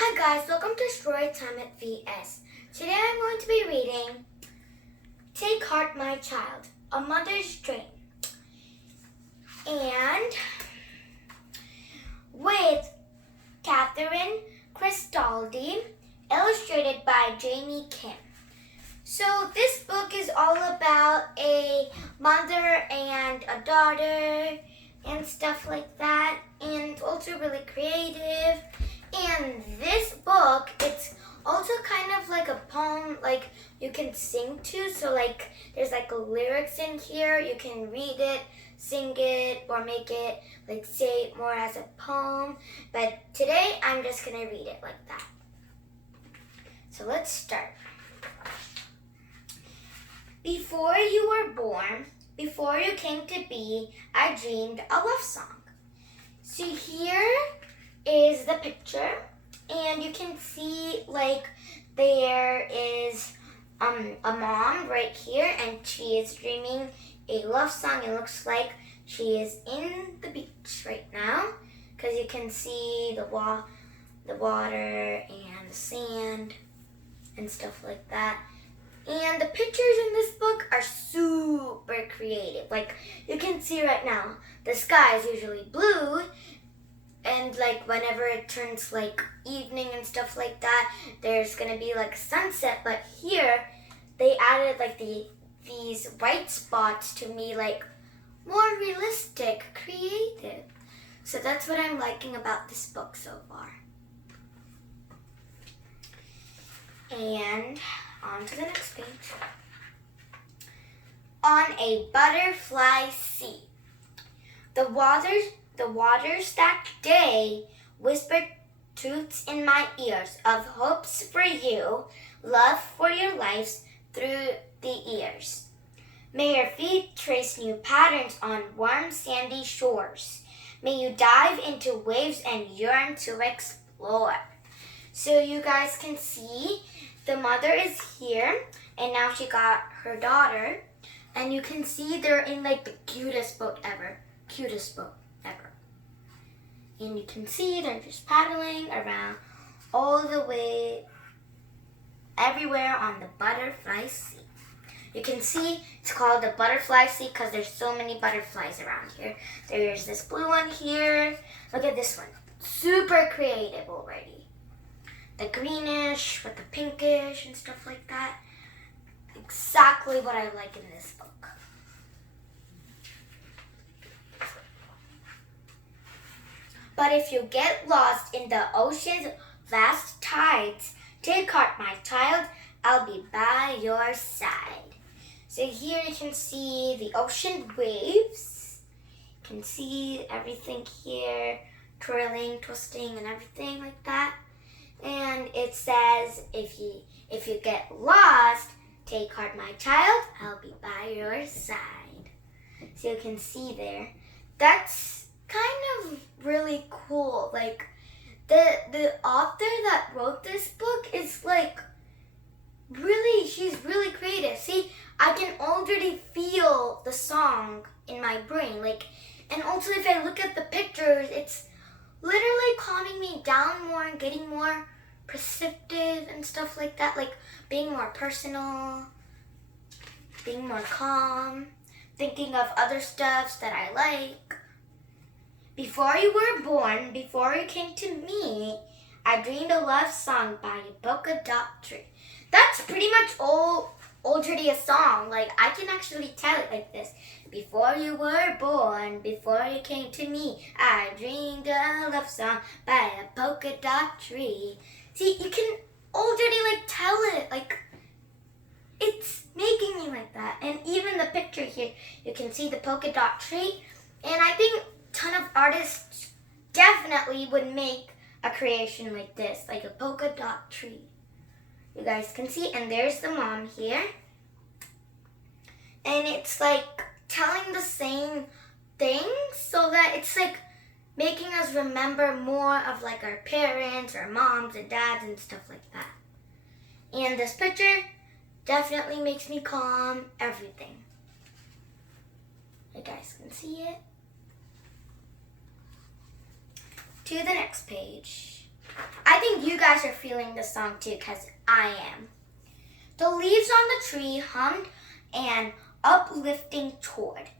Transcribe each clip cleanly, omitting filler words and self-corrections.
Hi guys, welcome to Storytime at VS. Today I'm going to be reading Take Heart My Child, A Mother's Dream. And with KATHRYN CRISTALDI, illustrated by JAIME Kim. So this book is all about a mother and a daughter and stuff like that. And it's also really creative. And this book, it's also kind of like a poem, like you can sing to. So like there's like lyrics in here. You can read it, sing it, or make it like say it more as a poem. But today I'm just gonna read it like that. So let's start. Before you were born, before you came to be, I dreamed a love song. So here is the picture, and you can see like there is a mom right here, and she is dreaming a love song. It looks like she is in the beach right now because you can see the water and the sand and stuff like that. And the pictures in this book are super creative. Like you can see right now, the sky is usually blue, and like whenever it turns like evening and stuff like that, there's gonna be like sunset. But here, they added like these white spots to me, like more realistic, creative. So that's what I'm liking about this book so far. And on to the next page. On a butterfly sea. The waters that day whispered truths in my ears of hopes for you, love for your lives through the years. May your feet trace new patterns on warm sandy shores. May you dive into waves and yearn to explore. So you guys can see the mother is here, and now she got her daughter, and you can see they're in like the cutest boat ever. And you can see they're just paddling around all the way everywhere on the butterfly sea. You can see it's called the butterfly sea because there's so many butterflies around here. There's this blue one here. Look at this one. Super creative already. The greenish with the pinkish and stuff like that. Exactly what I like in this book. But if you get lost in the ocean's vast tides, take heart, my child, I'll be by your side. So here you can see the ocean waves. You can see everything here, twirling, twisting, and everything like that. And it says, if you get lost, take heart, my child, I'll be by your side. So you can see there. That's kind of really cool. Like the author that wrote this book is like she's really creative. See, I can already feel the song in my brain. Like, and also if I look at the pictures, it's literally calming me down more and getting more perceptive and stuff like that. Like being more personal, being more calm, thinking of other stuff that I like. Before you were born, before you came to me, I dreamed a love song by a polka dot tree. That's pretty much already a song. Like I can actually tell it like this. Before you were born, before you came to me, I dreamed a love song by a polka dot tree. See, you can already like tell it. Like it's making me like that. And even the picture here, you can see the polka dot tree. And I think ton of artists definitely would make a creation like this, like a polka dot tree. You guys can see, and there's the mom here. And it's like telling the same thing so that it's like making us remember more of like our parents, our moms and dads and stuff like that. And this picture definitely makes me calm, everything. You guys can see it. To the next page. I think you guys are feeling the song too, because I am. The leaves on the tree hummed an uplifting chord,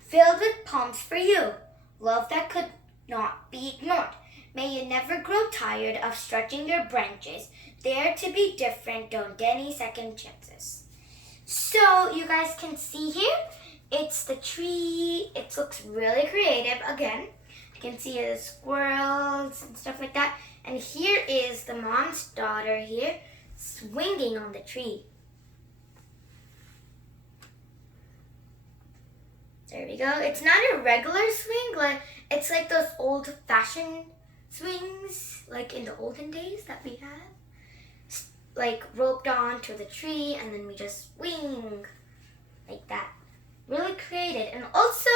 filled with poems for you, love that could not be ignored. May you never grow tired of stretching your branches, dare to be different, don't any second chances. So you guys can see here, it's the tree. It looks really creative again. You can see the squirrels and stuff like that. And here is the mom's daughter here swinging on the tree. There we go. It's not a regular swing, like it's like those old-fashioned swings, like in the olden days that we had. Like roped on to the tree and then we just swing like that. Really creative. And also,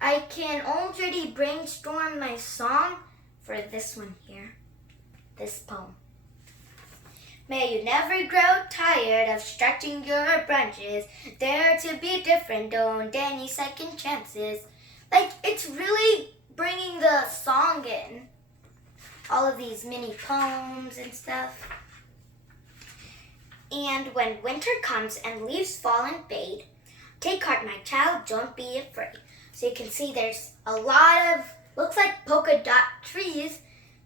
I can already brainstorm my song for this one here. This poem. May you never grow tired of stretching your branches. Dare to be different, don't any second chances. Like, it's really bringing the song in. All of these mini poems and stuff. And when winter comes and leaves fall and fade, take heart, my child, don't be afraid. So you can see there's a lot of, looks like polka dot trees.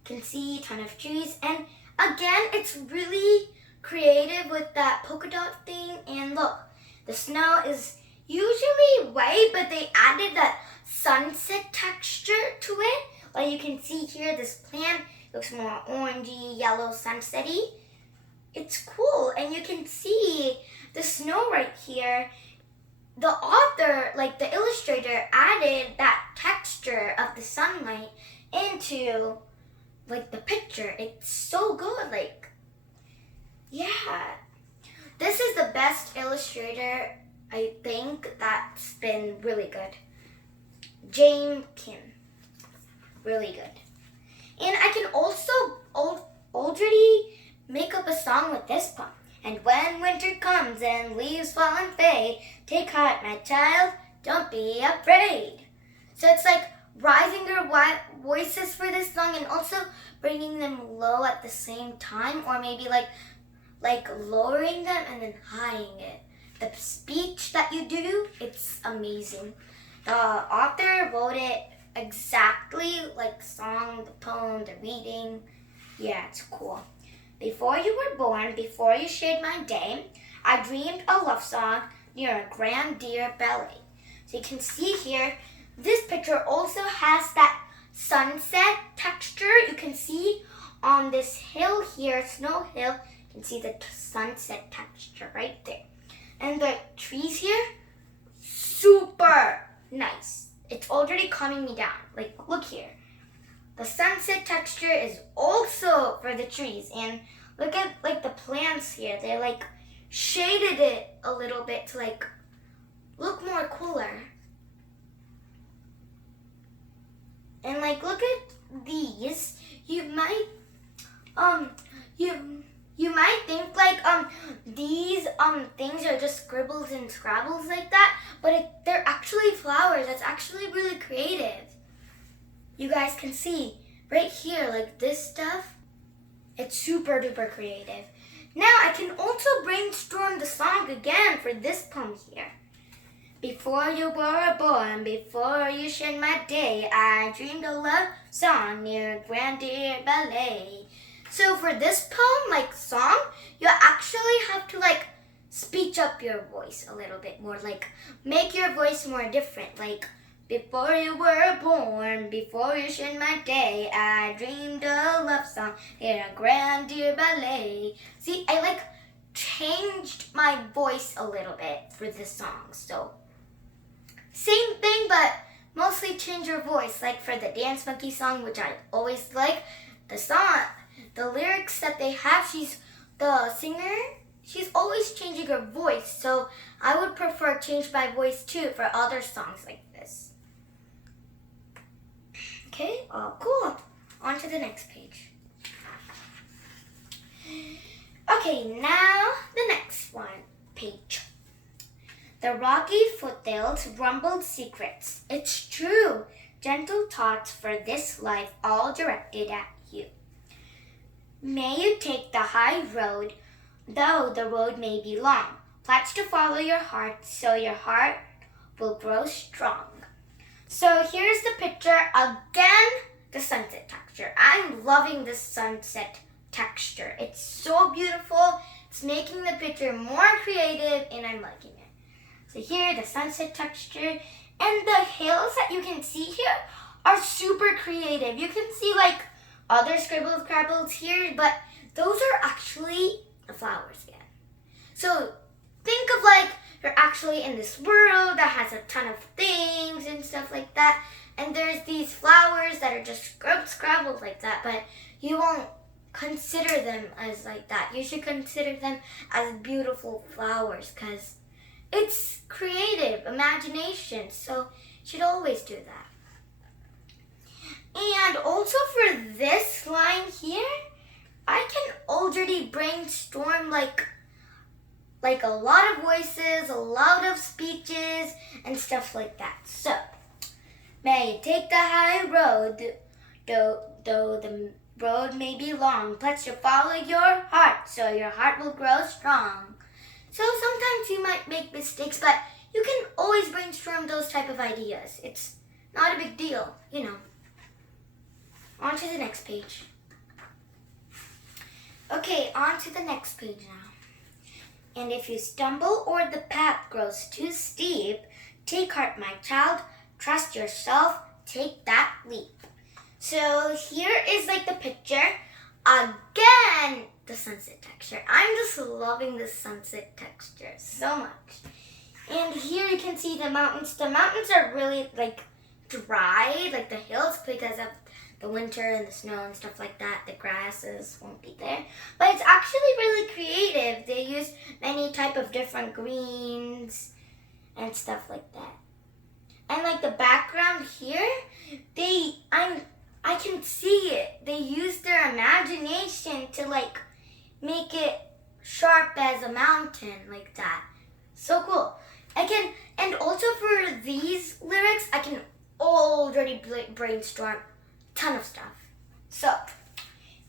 You can see a ton of trees. And again, it's really creative with that polka dot thing. And look, the snow is usually white, but they added that sunset texture to it. Like you can see here, this plant looks more orangey, yellow, sunsetty. It's cool. And you can see the snow right here. The author, like the illustrator, added that texture of the sunlight into like the picture. It's so good. Like, yeah. This is the best illustrator, I think, that's been really good. JAIME Kim. Really good. And I can also already make up a song with this poem. And when winter comes and leaves fall and fade, take heart, my child, don't be afraid. So it's like rising your voices for this song and also bringing them low at the same time, or maybe like lowering them and then highing it. The speech that you do, it's amazing. The author wrote it exactly like the song, the poem, the reading. Yeah, it's cool. Before you were born, before you shared my day, I dreamed a love song near a grandeur ballet. So you can see here, this picture also has that sunset texture. You can see on this hill here, Snow Hill, you can see the sunset texture right there. And the trees here, super nice. It's already calming me down. Like, look here. The sunset texture is also for the trees. And look at like the plants here. They like shaded it a little bit to like look more cooler. And like look at these. You might you might think like these things are just scribbles and scrabbles like that, but they're actually flowers. That's actually really creative. You guys can see right here, like this stuff, it's super duper creative. Now I can also brainstorm the song again for this poem here. Before you were born, before you shared my day, I dreamed a love song near grandeur ballet. So for this poem, like song, you actually have to like speech up your voice a little bit more, like make your voice more different, like before you were born, before you shared my day, I dreamed a love song in a grandeur ballet. See, I like changed my voice a little bit for this song. So same thing, but mostly change your voice. Like for the Dance Monkey song, which I always like, the song, the lyrics that they have, the singer, she's always changing her voice. So I would prefer change my voice too for other songs like this. Okay, cool. On to the next page. Okay, now the next one, page. The rocky foothills rumbled secrets. It's true. Gentle thoughts for this life all directed at you. May you take the high road, though the road may be long. Pledge to follow your heart, so your heart will grow strong. So here's the picture again, the sunset texture. I'm loving this sunset texture. It's so beautiful. It's making the picture more creative and I'm liking it. So here, the sunset texture. And the hills that you can see here are super creative. You can see like other scribbles, crabbles here, but those are actually the flowers again. So think of like you're actually in this world that has a ton of things and stuff like that. And there's these flowers that are just scrabbled like that, but you won't consider them as like that. You should consider them as beautiful flowers because it's creative imagination. So you should always do that. And also for this line here, I can already brainstorm like a lot of voices, a lot of speeches, and stuff like that. So, may you take the high road, though the road may be long. Pledge to follow your heart, so your heart will grow strong. So sometimes you might make mistakes, but you can always brainstorm those type of ideas. It's not a big deal, you know. On to the next page. Okay, on to the next page now. And if you stumble or the path grows too steep, take heart, my child, trust yourself, take that leap. So here is like the picture. Again, the sunset texture. I'm just loving the sunset texture so much. And here you can see the mountains. The mountains are really like dry, like the hills, because of the winter and the snow and stuff like that. The grasses won't be there. But it's actually really creative. They use many type of different greens and stuff like that. And like the background here, I can see it. They use their imagination to like make it sharp as a mountain like that. So cool. And also for these lyrics, I can already brainstorm ton of stuff. So,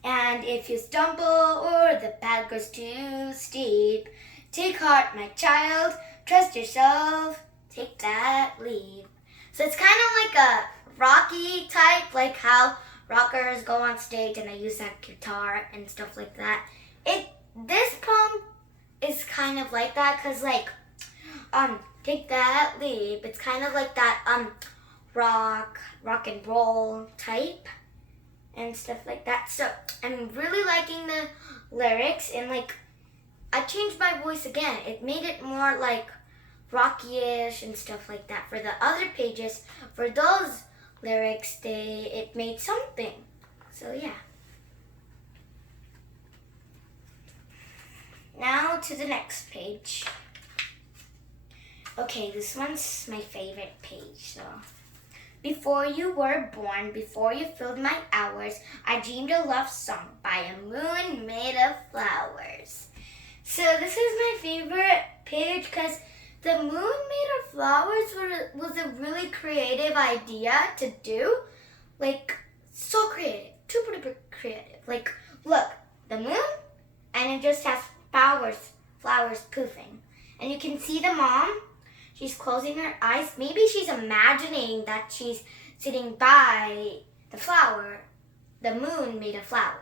and if you stumble or the path goes too steep, take heart, my child, trust yourself, take that leap. So it's kind of like a rocky type, like how rockers go on stage and they use that guitar and stuff like that. This poem is kind of like that because like, take that leap. It's kind of like that rock and roll type and stuff like that. So I'm really liking the lyrics and like I changed my voice again. It made it more like rocky-ish and stuff like that. For the other pages, for those lyrics, it made something. So yeah. Now to the next page. Okay, this one's my favorite page. So, before you were born, before you filled my hours, I dreamed a love song by a moon made of flowers. So this is my favorite page because the moon made of flowers was a really creative idea to do. Like, so creative, super creative. Like, look, the moon, and it just has flowers poofing. And you can see the mom. She's closing her eyes. Maybe she's imagining that she's sitting by the flower, the moon made of flower.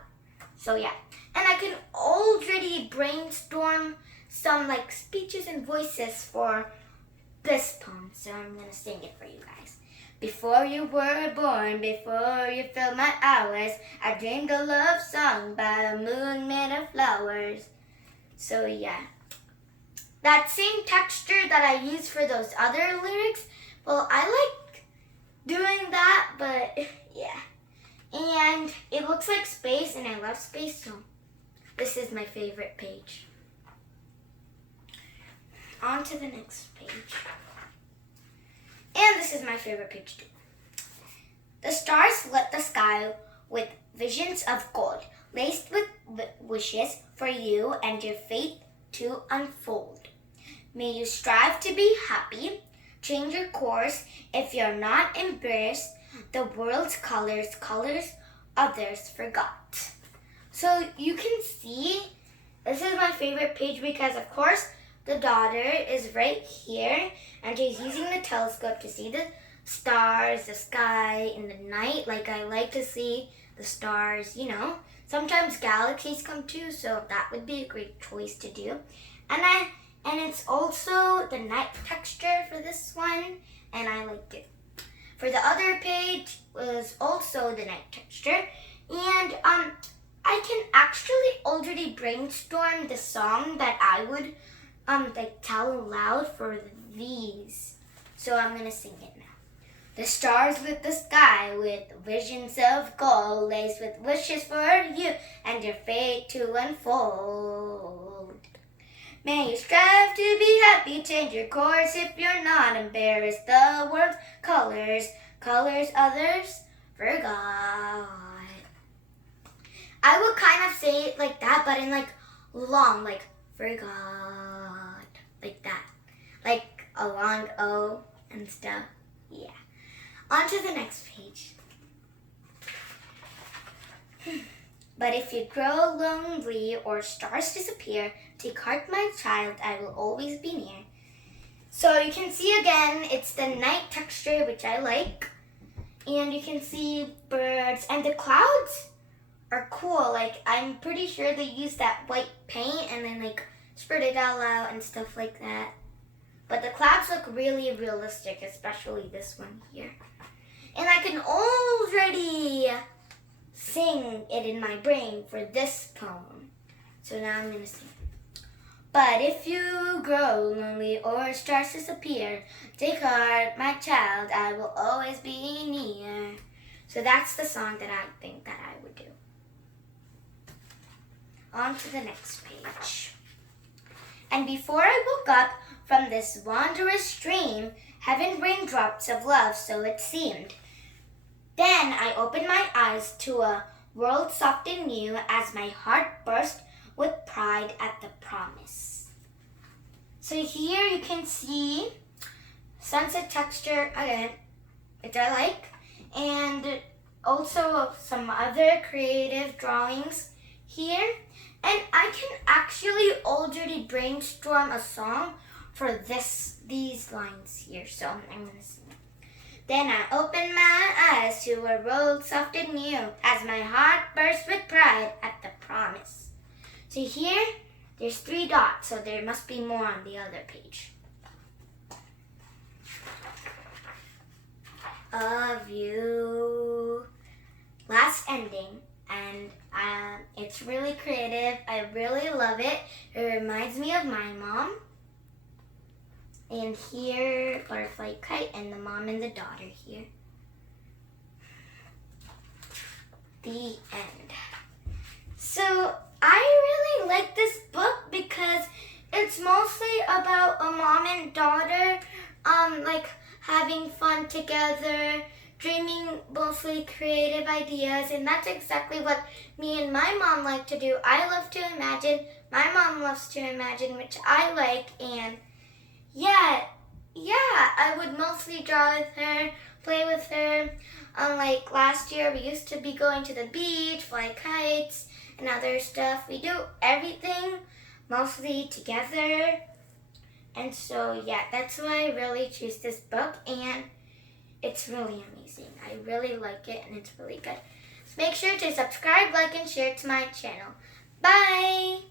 So yeah. And I can already brainstorm some like speeches and voices for this poem. So I'm going to sing it for you guys. Before you were born, before you filled my hours, I dreamed a love song by a moon made of flowers. So yeah. That same texture that I use for those other lyrics, well, I like doing that, but yeah. And it looks like space, and I love space, so this is my favorite page. On to the next page. And this is my favorite page too. The stars lit the sky with visions of gold, laced with wishes for you and your fate to unfold. May you strive to be happy, change your course if you're not embarrassed, the world's colors others forgot. So you can see, this is my favorite page because of course the daughter is right here and she's using the telescope to see the stars, the sky in the night. Like I like to see the stars, you know. Sometimes galaxies come too, so that would be a great choice to do. And it's also the night texture for this one, and I liked it. For the other page was also the night texture, and I can actually already brainstorm the song that I would like tell aloud for these. So I'm gonna sing it now. The stars lit the sky with visions of gold, laced with wishes for you and your fate to unfold. May you strive to be happy, change your course if you're not embarrassed. The world's colors others forgot. I would kind of say it like that, but in like long, like forgot, like that. Like a long O and stuff, yeah. On to the next page. But if you grow lonely or stars disappear, take heart, my child, I will always be near. So you can see again, it's the night texture, which I like. And you can see birds and the clouds are cool. Like I'm pretty sure they use that white paint and then like spread it all out and stuff like that. But the clouds look really realistic, especially this one here. And I can already sing it in my brain for this poem. So now I'm going to sing. But if you grow lonely or stars disappear, take heart, my child, I will always be near. So that's the song that I think that I would do. On to the next page. And before I woke up from this wondrous dream, heaven raindrops of love, so it seemed. Then I opened my eyes to a world soft and new as my heart burst with pride at the promise. So here you can see sunset texture again, which I like, and also some other creative drawings here. And I can actually already brainstorm a song for these lines here. So I'm going to sing. Then I opened my eyes to a world soft and new as my heart burst with pride at the promise. So here, there's 3 dots, so there must be more on the other page. Of you. Last ending, and it's really creative. I really love it. It reminds me of my mom. And here, butterfly kite, and the mom and the daughter here. The end. So I really like this book because it's mostly about a mom and daughter, like having fun together, dreaming mostly creative ideas, and that's exactly what me and my mom like to do. I love to imagine, my mom loves to imagine, which I like, and yeah, I would mostly draw with her, play with her. Like last year, we used to be going to the beach, fly kites, and other stuff. We do everything mostly together. And so, yeah, that's why I really choose this book, and it's really amazing. I really like it, and it's really good. So make sure to subscribe, like, and share to my channel. Bye!